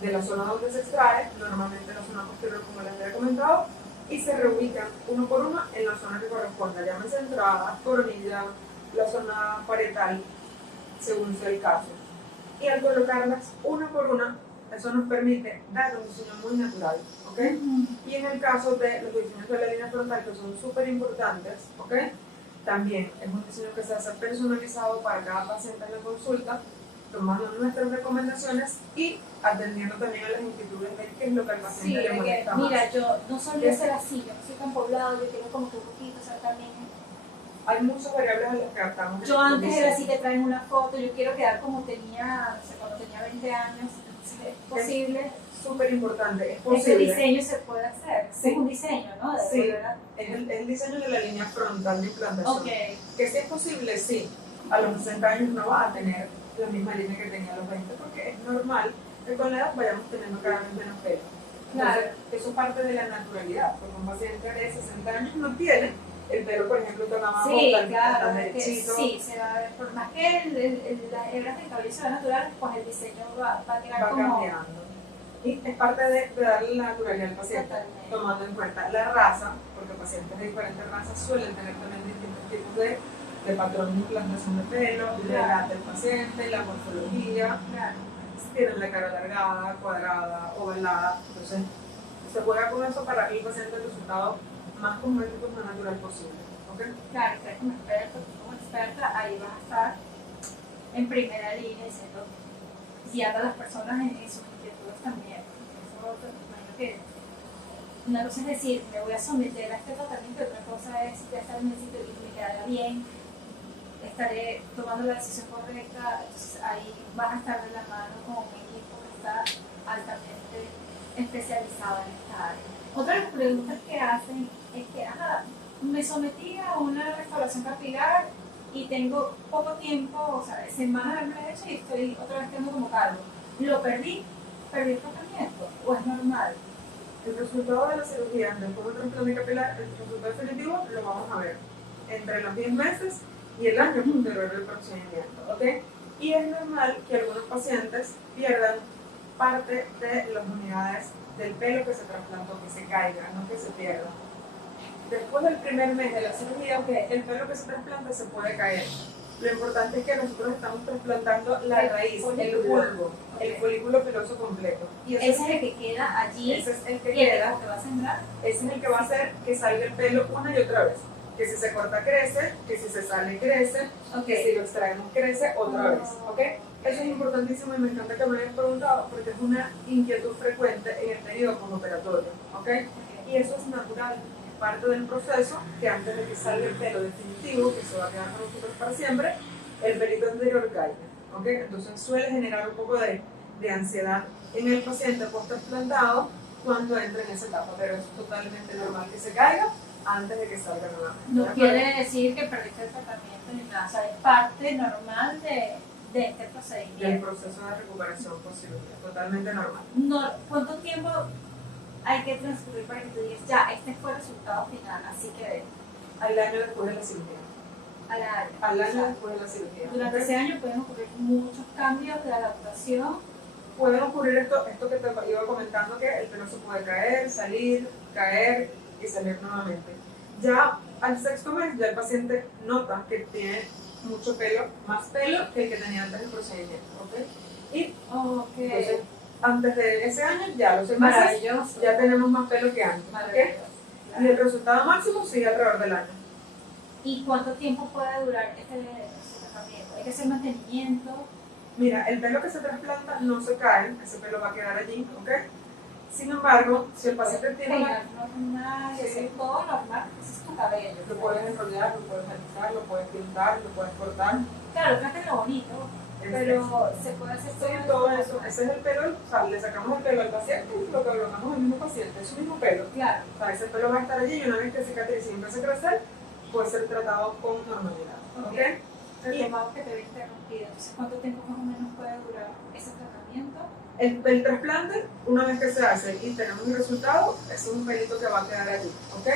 de la zona donde se extrae, normalmente la zona posterior como les había comentado, y se reubican uno por uno en la zona que corresponda, llámese entrada, coronilla, la zona parietal, según sea el caso. Y al colocarlas una por una, eso nos permite dar un diseño muy natural, ¿ok? Y en el caso de los diseños de la línea frontal, que son súper importantes, ¿ok? También es un diseño que se hace personalizado para cada paciente en la consulta, tomando nuestras recomendaciones y atendiendo también a las inquietudes de qué es lo que al paciente le molesta más. Mira, yo no solía ser así, yo no soy tan poblado, yo tengo como que un poquito, o sea, también. Hay muchas variables a las que adaptamos. Yo antes era así, te traen una foto, yo quiero quedar como tenía, no sé, cuando tenía 20 años, ¿es posible? Súper importante, es posible. Ese diseño se puede hacer, sí. Es un diseño, ¿no? Sí, es el diseño de la línea frontal de implantación. Okay. Que si es posible, sí. A los 60 años no va a tener la misma línea que tenía a los 20 porque es normal que con la edad vayamos teniendo cada vez menos pelo. Claro. Entonces, eso parte de la naturalidad, porque un paciente de 60 años no tiene el pelo, por ejemplo, tan abajo, tan derechito. Sí, se va a ver, por más que las hebras del cabello se vean naturales, pues el diseño va a quedar como... cambiando. Y es parte de darle la naturalidad al paciente, totalmente, tomando en cuenta la raza, porque pacientes de diferentes razas suelen tener también distintos tipos de patrón de implantación de pelo, la edad del paciente, la morfología, si tienen la cara alargada, cuadrada, ovalada, entonces se juega con eso para que el paciente el resultado más cosmético y más natural posible. ¿Okay? Claro, como experta, ahí vas a estar en primera línea diciendo, guiando a las personas en sus inquietudes también. Eso, imagino que una cosa es decir, me voy a someter a este tratamiento, otra cosa es ya estar en el sitio y me quedará bien, estaré tomando la decisión correcta, entonces ahí vas a estar de la mano con un equipo que está altamente especializado en esta área. Otra de las preguntas que hacen es que, me sometí a una restauración capilar y tengo poco tiempo, o sea, semanas de haberme hecho y estoy otra vez quedando como calvo. ¿Lo perdí? ¿Perdí el tratamiento? ¿O es normal? El resultado de la cirugía después del trasplante capilar, el resultado definitivo lo vamos a ver entre los 10 meses y el año posterior del procedimiento, ¿ok? Y es normal que algunos pacientes pierdan parte de las unidades del pelo que se trasplantó, que se caiga, no que se pierda. Después del primer mes de la cirugía, el pelo que se trasplanta se puede caer. Lo importante es que nosotros estamos trasplantando la raíz, el bulbo, el folículo piloso completo. Y ese es el que queda allí. Ese es el que queda. Que va a sembrar. Ese es el que va a hacer que salga el pelo una y otra vez. Que si se corta crece, que si se sale crece, que si lo extraemos crece otra vez. ¿Okay? Eso es importantísimo y me encanta que me hayas preguntado porque es una inquietud frecuente en el periodo postoperatorio. ¿Okay? Y eso es natural. parte del proceso que antes de que salga el pelo definitivo, que se va a quedar con nosotros para siempre, el pelito anterior caiga. ¿Okay? Entonces suele generar un poco de ansiedad en el paciente post-trasplantado cuando entra en esa etapa, pero es totalmente normal que se caiga antes de que salga nuevamente. No quiere decir que perdiste el tratamiento ni nada, o sea, es parte normal de este procedimiento. Del proceso de recuperación posible, totalmente normal. No, ¿cuánto tiempo hay que transcurrir para que tú digas, ya, este fue el resultado final, así que Al año después de la cirugía. al año? Al año O sea, después de la cirugía. durante ese año pueden ocurrir muchos cambios de adaptación. Pueden ocurrir esto que te iba comentando, que el pelo se puede caer, salir, caer y salir nuevamente. Ya al sexto mes, ya el paciente nota que tiene mucho pelo, más pelo que el que tenía antes del procedimiento, ¿ok? Y entonces, antes de ese año, ya los 6 meses, Maravilloso. ya tenemos más pelo que antes, ¿ok? Maravilloso. Y el resultado máximo sigue alrededor del año. ¿Y cuánto tiempo puede durar este tratamiento? ¿Hay que hacer mantenimiento? Mira, el pelo que se trasplanta no se cae, ese pelo va a quedar allí, ¿ok? Sin embargo, si el paciente tiene una... Peinar normal, Sí. hacer todo normal, ese es tu cabello. Lo puedes enrollar, lo puedes alisar, lo puedes pintar, lo puedes cortar. Claro, trate lo bonito, pero se puede hacer Sí, todo eso. Ese es el pelo, o sea, le sacamos el pelo al paciente y lo colocamos al mismo paciente, es su mismo pelo. Claro. O sea, ese pelo va a estar allí y una vez que cicatrice y empiece a crecer, puede ser tratado con normalidad. ¿Ok? Retomamos que te había interrumpido. Entonces, ¿cuánto tiempo más o menos puede durar ese tratamiento? El trasplante, una vez que se hace y tenemos el resultado, es un pelito que va a quedar allí. ¿Ok?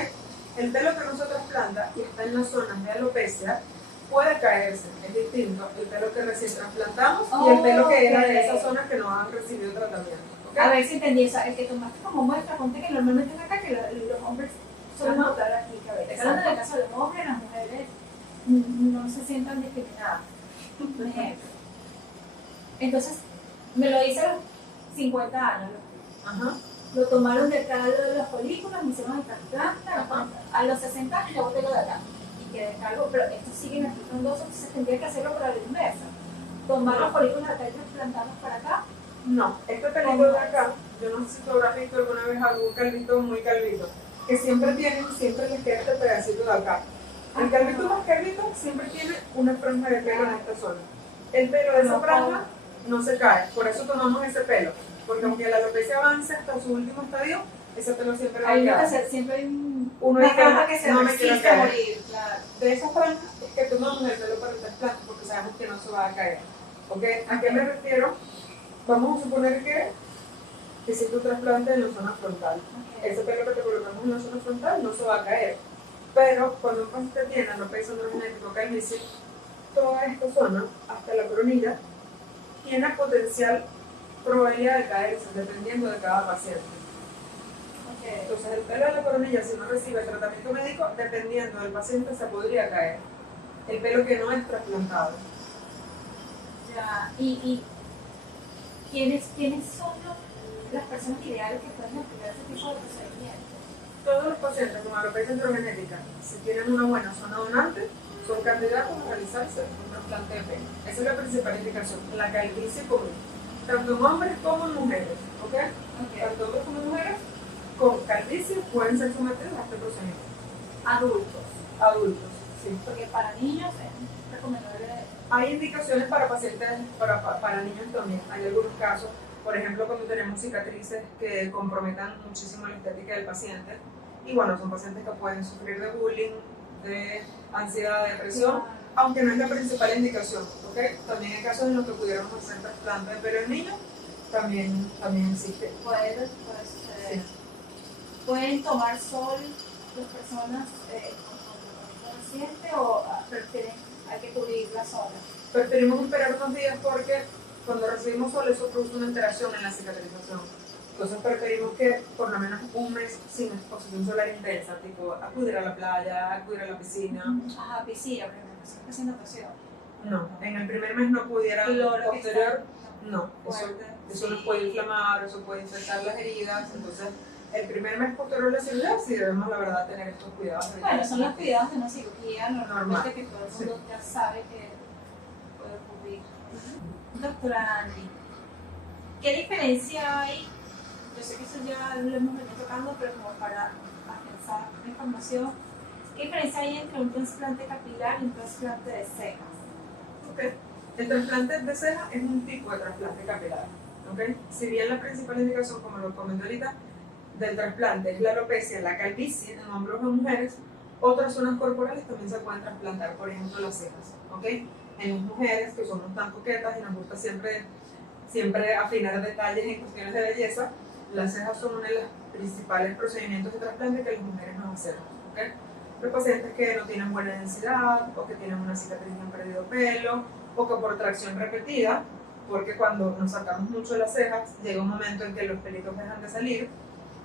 El pelo que no se trasplanta y está en las zonas de alopecia puede caerse, es distinto el pelo que recién trasplantamos y el pelo que era de esas zonas que no han recibido tratamiento. ¿Ok? A ver si entendí, o sea, el que tomaste como muestra, ponte que normalmente es acá que los hombres suelen notar aquí cabello. Hablando del caso de los hombres, las mujeres no se sientan discriminadas. Por ejemplo. Entonces, me lo hice a los 50 años. Ajá. Lo tomaron de cada de las folículas, me hicieron el trasplante. A los 60 años ya boté lo de acá. Y quedé calvo, pero estos siguen aquí frondosos, entonces tendría que hacerlo por la inversa. Tomar los folículos de acá y trasplantarlos para acá. No, este pelito de acá, yo no sé si tú habrás visto alguna vez algún calvito muy calvito, que siempre les queda este pedacito de acá. El calvito más calvito siempre tiene una franja de pelo en esta zona. El pelo de esa franja no se cae, por eso tomamos ese pelo, porque aunque la alopecia avance hasta su último estadio, ese pelo siempre va a quedar. Siempre hay Uno una dice, franja que se no me quiero resiste a caer. morir. Claro. De esa franja es que tomamos el pelo para el trasplante, porque sabemos que no se va a caer. ¿Ok? ¿A qué me refiero? Vamos a suponer que hiciste un trasplante en la zona frontal. Ese pelo que te colocamos en la zona frontal no se va a caer. Pero cuando un paciente tiene alopecia androgenética calvicie, toda esta zona, hasta la coronilla, tiene potencial probabilidad de caerse, dependiendo de cada paciente. Entonces el pelo de la coronilla, si no recibe tratamiento médico, dependiendo del paciente, se podría caer. El pelo que no es trasplantado. Ya. ¿Y quiénes son las personas ideales que pueden aplicar este tipo de procedimientos? Todos los pacientes con alopecia androgenética, si tienen una buena zona donante, son candidatos a realizarse un trasplante de pelo. Esa es la principal indicación, la calvicie común, tanto en hombres como en mujeres. ¿Ok? Tanto hombres como mujeres con calvicie pueden ser sometidos a este procedimiento. Adultos, sí. Porque para niños es recomendable. Hay indicaciones para pacientes, para niños también. Hay algunos casos, por ejemplo, cuando tenemos cicatrices que comprometan muchísimo la estética del paciente. Y bueno, son pacientes que pueden sufrir de bullying, de ansiedad, de depresión, aunque no es la principal indicación. ¿Okay? También hay casos en los que pudiéramos hacer trasplante de pelo en niños, también existe. Puede suceder. Sí. ¿Pueden tomar sol las personas con reciente o hay que cubrir la zona? Preferimos esperar unos días porque cuando recibimos sol eso produce una alteración en la cicatrización. Entonces preferimos que por lo menos un mes sin exposición solar intensa, tipo acudir a la playa, acudir a la piscina. Ajá, piscina, pero no haciendo natación. No, en el primer mes no pudiera, posterior, no, eso nos puede inflamar, eso puede infectar las heridas, entonces el primer mes posterior a la cirugía sí debemos la verdad tener estos cuidados. Bueno, son los cuidados de una cirugía Normal. normalmente que todo el mundo ya sabe que puede ocurrir. Doctora Andy, ¿qué diferencia hay? Yo sé que eso ya lo hemos venido tocando, pero como para repasar la información. ¿Qué diferencia hay entre un trasplante capilar y un trasplante de cejas? Okay. El trasplante de ceja es un tipo de trasplante capilar. ¿Okay? Si bien la principal indicación, como lo comenté ahorita, del trasplante es la alopecia, la calvicie en hombres o mujeres, otras zonas corporales también se pueden trasplantar, por ejemplo las cejas. ¿Okay? En las mujeres que somos tan coquetas y nos gusta siempre afinar detalles en cuestiones de belleza, las cejas son uno de los principales procedimientos de trasplante que las mujeres nos hacemos. ¿Okay? Los pacientes que no tienen buena densidad o que tienen una cicatriz y han perdido pelo o que por tracción repetida, porque cuando nos sacamos mucho las cejas llega un momento en que los pelitos dejan de salir,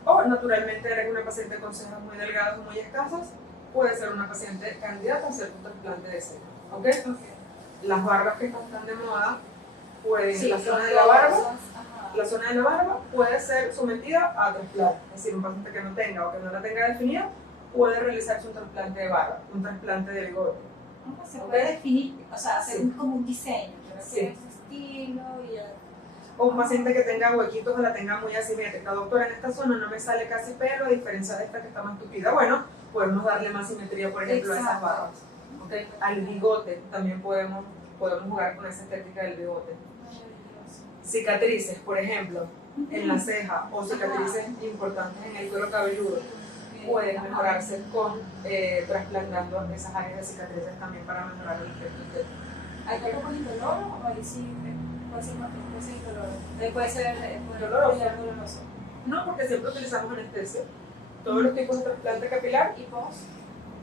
o naturalmente eres una paciente con cejas muy delgadas o muy escasas, puede ser una paciente candidata a hacer un trasplante de cejas. ¿Okay? Okay. Las barbas que están tan de moda, pueden, Sí, la zona de la zona de la barba puede ser sometida a trasplante. Es decir, un paciente que no tenga o que no la tenga definida puede realizarse un trasplante de barba, un trasplante de bigote. Se puede definir, o sea, hacer Sí. como un diseño, Sí. ese estilo y O un paciente que tenga huequitos o la tenga muy asimétrica. Doctora, en esta zona no me sale casi pelo, a diferencia de esta que está más tupida. Bueno, podemos darle más simetría, por ejemplo, a esas Exacto. barbas. ¿Okay? Al bigote también podemos jugar con esa estética del bigote. Cicatrices, por ejemplo, en la ceja o cicatrices importantes en el cuero cabelludo, pueden mejorarse con trasplantando esas áreas de cicatrices también para mejorar el efecto estético. ¿Hay algo con indoloro o ahí sí puede ser indoloro? Puede ser doloroso. No, porque siempre utilizamos anestesia. Todos los tipos de trasplante capilar ¿Y vos?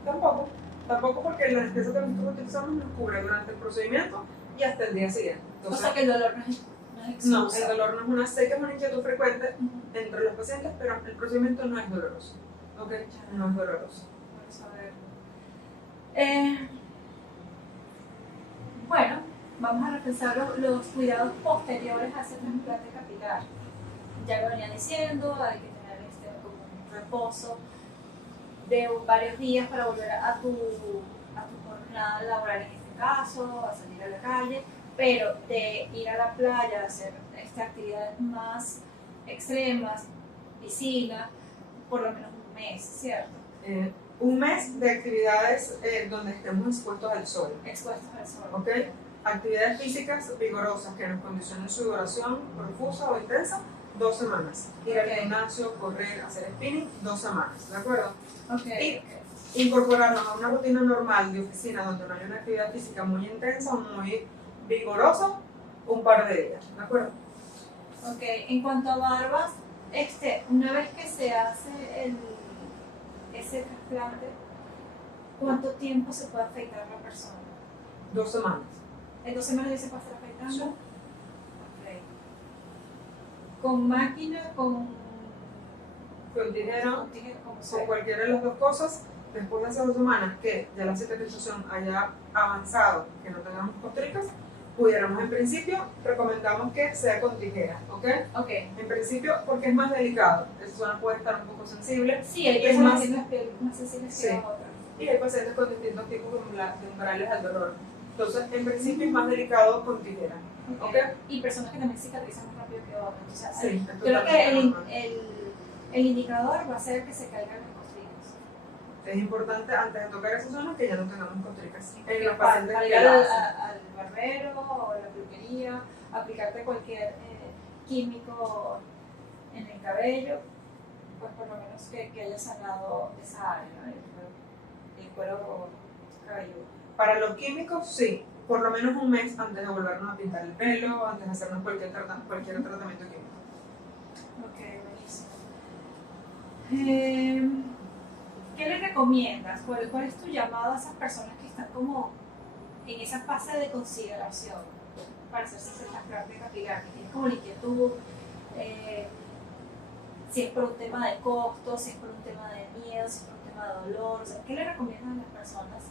tampoco. Tampoco porque la anestesia que nosotros utilizamos nos cubre durante el procedimiento y hasta el día siguiente. O sea que el dolor no es No, excusa. el dolor no es una sé que es una inquietud frecuente entre los pacientes, pero el procedimiento no es doloroso. ¿Ok? No es doloroso. Vamos a ver. Bueno, vamos a repensar los cuidados posteriores a ese trasplante capilar. Ya lo venían diciendo, hay que tener como un reposo de varios días para volver a tu jornada laboral en este caso, a salir a la calle, pero de ir a la playa, hacer actividades más extremas, piscina, por lo menos un mes, ¿cierto? Un mes de actividades donde estemos expuestos al sol. Expuestos al sol. ¿Ok? Actividades físicas vigorosas que nos condicionen sudoración profusa o intensa, 2 semanas. Ir al gimnasio, correr, hacer spinning, 2 semanas, ¿de acuerdo? Okay. Y incorporarnos a una rutina normal de oficina donde no hay una actividad física muy intensa o muy vigorosa, un par de días, ¿de acuerdo? Ok, en cuanto a barbas, una vez que se hace ese trasplante, ¿cuánto tiempo se puede afeitar la persona? 2 semanas. ¿En 2 semanas ya se puede estar afeitando? Sí. Okay. ¿Con máquina, con tijera, como o sea? cualquiera de las dos cosas, después de esas 2 semanas que ya la cicatrización haya avanzado, que no tengamos costricas, pudiéramos en principio, recomendamos que sea con tijera, ¿ok? Ok. En principio, porque es más delicado, esa zona puede estar un poco sensible. Sí, hay es personas más, que tienen las pieles más sensibles que sí. otras. Y hay pacientes con distintos tipos de umbrales al dolor. Entonces, en principio es más delicado con tijera. ¿Ok? Y personas que también cicatrizan más rápido que otras. Entonces, Sí, creo que normal. el indicador va a ser que se caigan los costricos. Es importante antes de tocar esa zona que ya no tengamos costricas. En los Para pacientes ir que la hacen. al barbero o a la peluquería, aplicarte cualquier químico en el cabello, pues por lo menos que haya sanado esa área, ¿no? El cuero cabelludo. Para los químicos, sí. Por lo menos un mes antes de volvernos a pintar el pelo, antes de hacernos cualquier tratamiento químico. Ok, buenísimo. ¿Qué les recomiendas? ¿Cuál es tu llamado a esas personas que están como en esa fase de consideración para hacerse ese trasplante capilar? Que tienen como la inquietud, si es por un tema de costo, si es por un tema de miedo, si es por un tema de dolor. O sea, ¿qué le recomiendan a las personas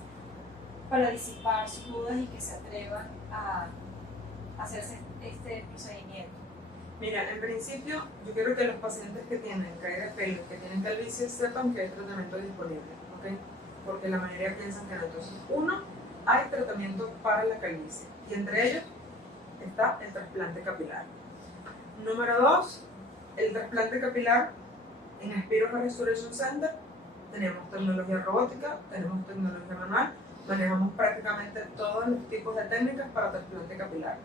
para disipar sus dudas y que se atrevan a hacerse este procedimiento? Mira, en principio, yo quiero que los pacientes que tienen caída de pelo, que tienen calvicie, sepan que hay tratamiento disponible, ¿ok? Porque la mayoría piensan que no. Entonces, uno, hay tratamiento para la calvicie, y entre ellos está el trasplante capilar. Número 2, el trasplante capilar en Spiro Restoration Center tenemos tecnología robótica, tenemos tecnología manual, manejamos prácticamente todos los tipos de técnicas para trasplante capilar.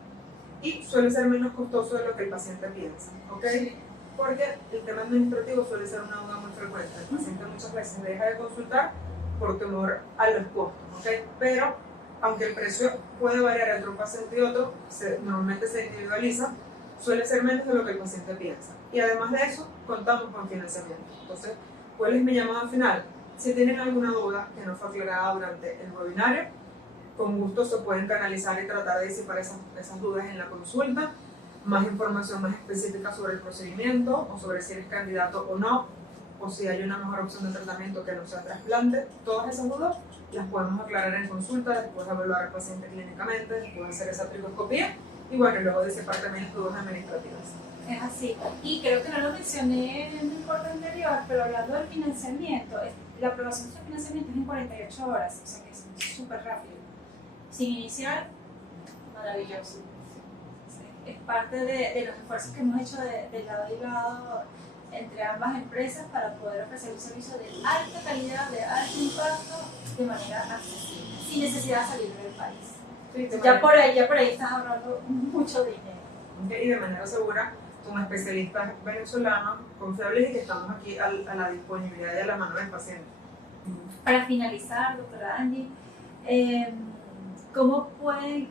Y suele ser menos costoso de lo que el paciente piensa, ¿ok? Sí. Porque el tema administrativo suele ser una duda muy frecuente. El paciente muchas veces deja de consultar por temor a los costos, ¿ok? Pero, aunque el precio puede variar entre un paciente y otro, normalmente se individualiza, suele ser menos de lo que el paciente piensa. Y además de eso, contamos con financiamiento. Entonces, ¿cuál es mi llamada final? Si tienen alguna duda que no fue aclarada durante el webinario, con gusto se pueden canalizar y tratar de disipar esas dudas en la consulta. Más información más específica sobre el procedimiento o sobre si eres candidato o no, o si hay una mejor opción de tratamiento que no sea trasplante. Todas esas dudas las podemos aclarar en consulta, después de evaluar al paciente clínicamente, después de hacer esa tricoscopía y bueno, luego disipar también las dudas administrativas. Es así. Y creo que no lo mencioné en el corte anterior, pero hablando del financiamiento, la aprobación del financiamiento es en 48 horas, o sea que es súper rápido. Sin iniciar, maravilloso. Es parte de los esfuerzos que hemos hecho de lado y lado entre ambas empresas para poder ofrecer un servicio de alta calidad, de alto impacto, de manera accesible, sin necesidad de salir del país. Sí, Ya por ahí estás ahorrando mucho dinero. Y de manera segura, con especialistas venezolanos confiables y que estamos aquí a la disponibilidad y a la mano del paciente. Para finalizar, doctora Angie, ¿cómo pueden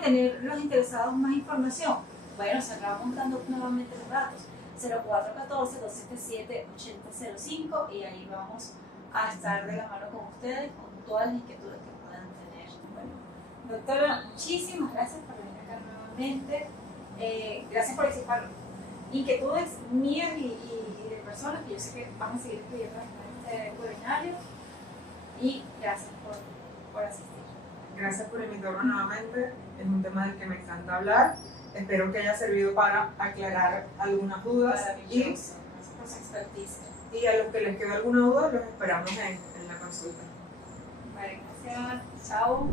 tener los interesados más información? Bueno, cerramos dando nuevamente los datos, 0414-277-8005 y ahí vamos a estar de la mano con ustedes con todas las inquietudes que puedan tener. Bueno, doctora, muchísimas gracias por venir acá nuevamente, gracias por disipar inquietudes mías y de personas que yo sé que van a seguir escribiendo en este webinario y gracias por asistir. Gracias por invitarme nuevamente, es un tema del que me encanta hablar. Espero que haya servido para aclarar algunas dudas y a los que les quede alguna duda los esperamos en la consulta. Vale, gracias. Chao.